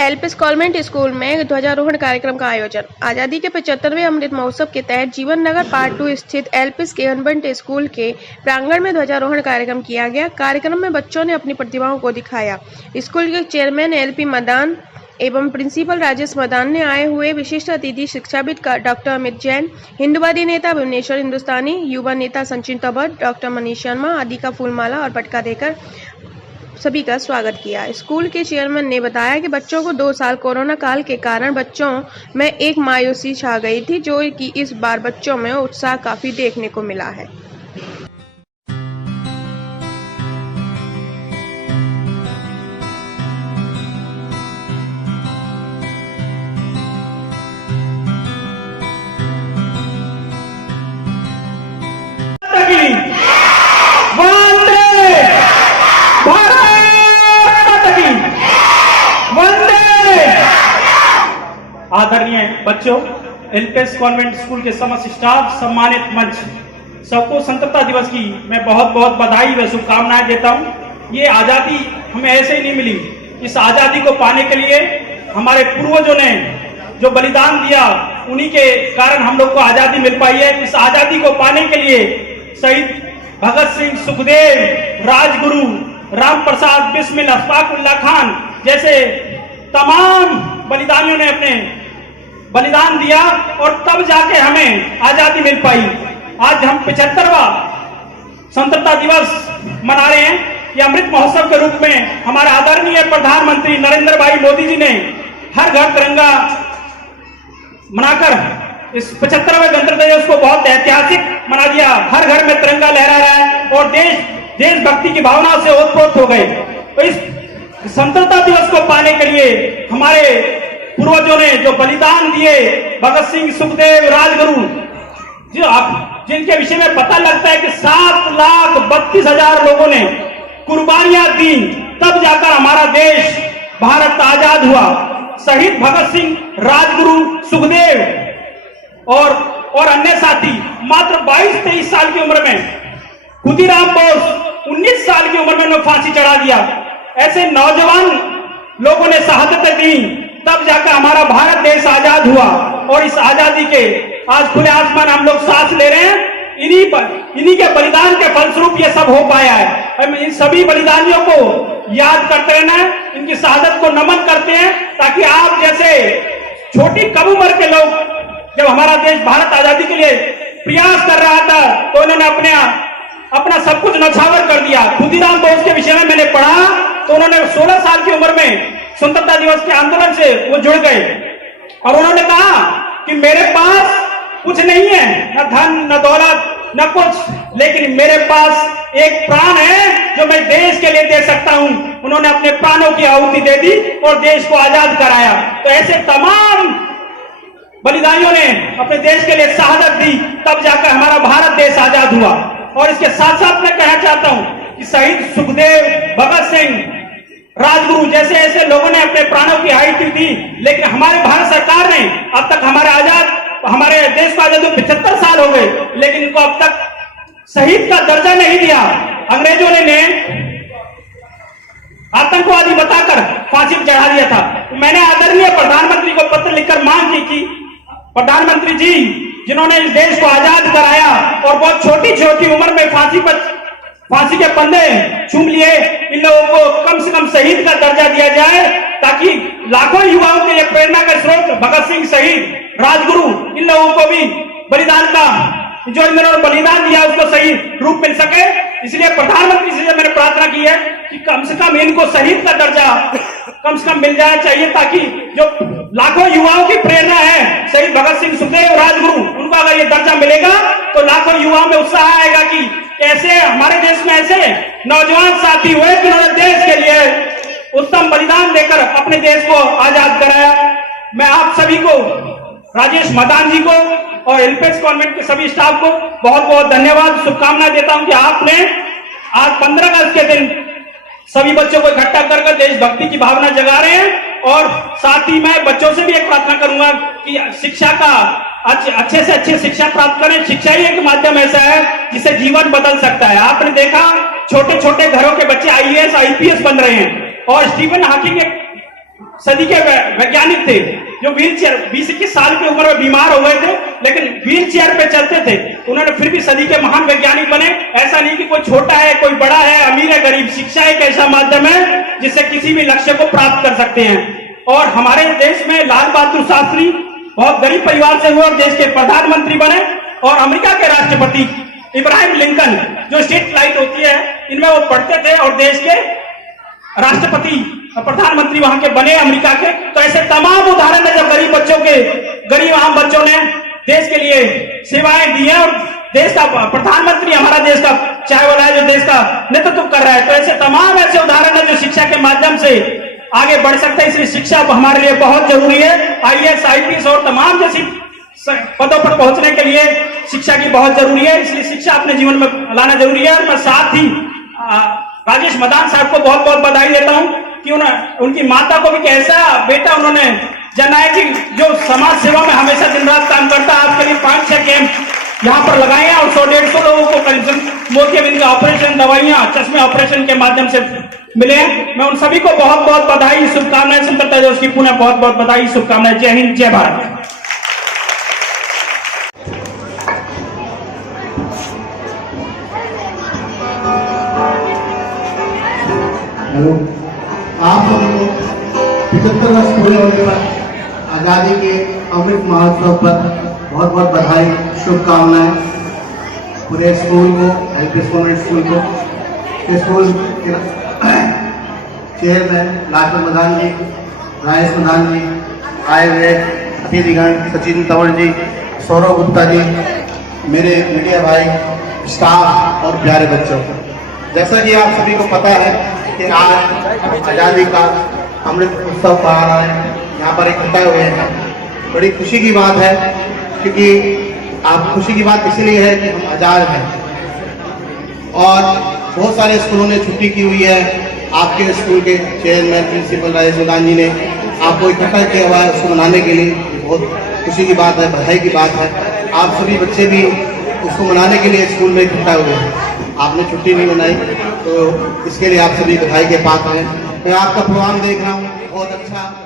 LPS convent school में ध्वजारोहण कार्यक्रम का आयोजन। आजादी के 75वें अमृत महोत्सव के तहत जीवन नगर पार्ट 2 स्थित एलपीएस कॉन्वेंट स्कूल के प्रांगण में ध्वजारोहण कार्यक्रम किया गया। कार्यक्रम में बच्चों ने अपनी प्रतिभाओं को दिखाया। स्कूल के चेयरमैन एलपी मदान एवं प्रिंसिपल राजेश मदान ने आए हुए विशिष्ट अतिथि शिक्षाविद डॉक्टर अमित जैन, हिंदुवादी नेता भुवनेश्वर हिंदुस्तानी, युवा नेता संचिन तोमर, डॉक्टर मनीष शर्मा आदि का फूलमाला और पटका देकर सभी का स्वागत किया। स्कूल के चेयरमैन ने बताया कि बच्चों को 2 साल कोरोना काल के कारण बच्चों में एक मायूसी छा गई थी, जो कि इस बार बच्चों में उत्साह काफी देखने को मिला है। आदरणीय बच्चों, एलपीएस कॉन्वेंट स्कूल के समस्त स्टाफ, सम्मानित मंच, सबको स्वतंत्रता दिवस की मैं बहुत बहुत बधाई व शुभकामनाएं देता हूं। ये आजादी हमें ऐसे ही नहीं मिली। इस आजादी को पाने के लिए हमारे पूर्वजों ने जो बलिदान दिया, उन्हीं के कारण हम लोग को आजादी मिल पाई है। इस आजादी को पाने के लिए शहीद भगत सिंह, सुखदेव, राजगुरु, राम प्रसाद बिस्मिल, अशफाकुल्लाह खान जैसे तमाम बलिदानियों ने अपने बलिदान दिया और तब जाके हमें आजादी मिल पाई। आज हम 75वां स्वतंत्रता दिवस मना रहे हैं। ये अमृत महोत्सव के रूप में हमारे आदरणीय प्रधानमंत्री नरेंद्र भाई मोदी जी ने हर घर तिरंगा मनाकर इस 75वें गणतंत्र दिवस को बहुत ऐतिहासिक बना दिया। हर घर में तिरंगा लहरा रहा है और देशभक्ति की भावना से ओतप्रोत हो गए। तो इस स्वतंत्रता दिवस को पाने के लिए हमारे पूर्वजों ने जो बलिदान दिए, भगत सिंह, सुखदेव, राजगुरु, जिनके विषय में पता लगता है कि 7,32,000 लोगों ने कुर्बानियां दी, तब जाकर हमारा देश भारत आजाद हुआ। शहीद भगत सिंह, राजगुरु, सुखदेव और अन्य साथी मात्र 22-23 साल की उम्र में, खुदीराम बोस 19 साल की उम्र में उन्हें फांसी चढ़ा दिया। ऐसे नौजवान लोगों ने शहादतें दी, तब जाकर हमारा भारत देश आजाद हुआ। और इस आजादी के आज खुले आसमान हम लोग सांस ले रहे हैं। इन्हीं के बलिदान के फलस्वरूप ये सब हो पाया है। हम इन सभी बलिदानियों को याद करते रहना है, इनकी शहादत को नमन करते हैं, ताकि आप जैसे छोटी कम उम्र के लोग, जब हमारा देश भारत आजादी के लिए प्रयास कर रहा था, तो उन्होंने अपना सब कुछ नछावर कर दिया। खुदीराम बोस के विषय में मैंने पढ़ा, तो उन्होंने 16 साल की उम्र में स्वतंत्रता दिवस के आंदोलन से वो जुड़ गए और उन्होंने कहा कि मेरे पास कुछ नहीं है, न धन, न दौलत, न कुछ, लेकिन मेरे पास एक प्राण है जो मैं देश के लिए दे सकता हूं। उन्होंने अपने प्राणों की आहुति दे दी और देश को आजाद कराया। तो ऐसे तमाम बलिदानियों ने अपने देश के लिए शहादत दी, तब जाकर हमारा भारत देश आजाद हुआ। और इसके साथ साथ मैं कहना चाहता हूं कि शहीद सुखदेव, भगत सिंह, राजगुरु जैसे ऐसे लोगों ने अपने प्राणों की आहुति दी, लेकिन हमारे भारत सरकार ने अब तक हमारे देश को आजाद 75 साल हो गए, लेकिन इनको अब तक शहीद का दर्जा नहीं दिया। अंग्रेजों ने आतंकवादी बताकर फांसी पर चढ़ा दिया था। तो मैंने आदरणीय प्रधानमंत्री को पत्र लिखकर मांग की कि प्रधानमंत्री जी, जिन्होंने इस देश को आजाद कराया और बहुत छोटी छोटी उम्र में फांसी के फंदे चूम लिए, इन लोगों को कम से कम शहीद का दर्जा दिया जाए, ताकि लाखों युवाओं के लिए प्रेरणा का स्रोत भगत सिंह, शहीद, राजगुरु, इन लोगों को भी बलिदान का जो इन्होंने बलिदान दिया उसको सही रूप मिल सके। इसलिए प्रधानमंत्री से मैंने प्रार्थना की है कि कम से कम इनको शहीद का दर्जा कम से कम मिल जाना चाहिए, ताकि जो लाखों युवाओं की प्रेरणा है, शहीद भगत सिंह, सुखदेव, राजगुरु, उनको अगर ये दर्जा मिलेगा तो लाखों युवाओं में उत्साह आएगा कि कैसे हमारे देश में ऐसे नौजवान साथी हुए जिन्होंने देश के लिए उत्तम बलिदान देकर अपने देश को आजाद कराया। मैं आप सभी को, राजेश मदान जी को और एलपीएस कॉन्वेंट के सभी स्टाफ को बहुत बहुत धन्यवाद, शुभकामनाएं देता हूं कि आपने आज 15 अगस्त के दिन सभी बच्चों को इकट्ठा कर देशभक्ति की भावना जगा रहे हैं। और साथ ही मैं बच्चों से भी एक प्रार्थना करूंगा कि शिक्षा का अच्छे से अच्छे शिक्षा प्राप्त करें। शिक्षा ही एक माध्यम ऐसा है जिससे जीवन बदल सकता है। आपने देखा छोटे छोटे घरों के बच्चे आईएएस आईपीएस बन रहे हैं। और स्टीफन हॉकिंग एक सदी के वैज्ञानिक थे जो व्हील चेयर 20-21 साल की उम्र में बीमार हो गए थे, लेकिन व्हील चेयर पे चलते थे। उन्होंने फिर भी सदी के महान वैज्ञानिक बने। ऐसा नहीं कि कोई छोटा है, कोई बड़ा है, अमीर है, गरीब, शिक्षा एक ऐसा माध्यम है जिससे किसी भी लक्ष्य को प्राप्त कर सकते हैं। और हमारे देश में लाल बहादुर शास्त्री बहुत गरीब परिवार से हुए और देश के प्रधानमंत्री बने, और अमेरिका के राष्ट्रपति इब्राहिम लिंकन जो स्ट्रीट लाइट होती है इनमें वो पढ़ते थे और देश के राष्ट्रपति प्रधानमंत्री वहां के बने अमेरिका के। तो ऐसे तमाम उदाहरण है जब गरीब बच्चों के, गरीब आम बच्चों ने देश के लिए सेवाएं दी हैं, और देश का प्रधानमंत्री हमारा देश का चाय वाला है जो देश का नेतृत्व कर रहा है। तो ऐसे तमाम ऐसे उदाहरण है जो शिक्षा के माध्यम से आगे बढ़ सकते हैं। इसलिए शिक्षा हमारे लिए बहुत जरूरी है। IAS, IPS और तमाम जैसी पदों पर पहुंचने के लिए शिक्षा की बहुत जरूरी है। इसलिए शिक्षा अपने जीवन में लाना जरूरी है। और मैं साथ ही राजेश मदान साहब को बहुत बहुत बधाई देता हूं कि उनकी माता को भी कैसा बेटा उन्होंने जननायक जो समाज सेवा में हमेशा दिन रात काम करता है। आपके लिए 5-6 कैंप यहाँ पर लगाए हैं और 100-150 लोगों को करीब मोतियाबिंद का ऑपरेशन, दवाइयां, चश्मे ऑपरेशन के माध्यम से मिले हैं। मैं उन सभी को बहुत बहुत बधाई, शुभकामनाएं, स्वतंत्रता दिवस की पुनः बहुत बहुत बधाई, शुभकामनाएं। जय हिंद, जय भारत। हेलो, आप सभी को 75 वर्ष पूरे होने पर आज़ादी के अमृत महोत्सव पर बहुत बहुत बधाई, शुभकामनाएं। पूरे स्कूल को, LP कॉन्वेंट स्कूल को, स्कूल के चेयरमैन लालचंद मदान जी, राजेश मदान जी, आए हुए अतिथिगण सचिन तंवर जी, सौरभ गुप्ता जी, मेरे मीडिया भाई, स्टाफ और प्यारे बच्चों, जैसा कि आप सभी को पता है कि आज आज़ादी का अमृत उत्सव पा रहा है, यहाँ पर इकट्ठा हुए हैं। बड़ी खुशी की बात है, क्योंकि आप खुशी की बात इसलिए है कि हम आज़ाद हैं और बहुत सारे स्कूलों ने छुट्टी की हुई है। आपके स्कूल के चेयरमैन प्रिंसिपल राजेश मदान जी ने आपको इकट्ठा किया हुआ है उसको मनाने के लिए। बहुत खुशी की बात है, बधाई की बात है। आप सभी बच्चे भी उसको मनाने के लिए स्कूल में इकट्ठा हुए हैं। आपने छुट्टी नहीं मनाई, तो इसके लिए आप सभी बधाई के पात्र हैं। मैं आपका प्रोग्राम देख रहा हूँ, बहुत अच्छा।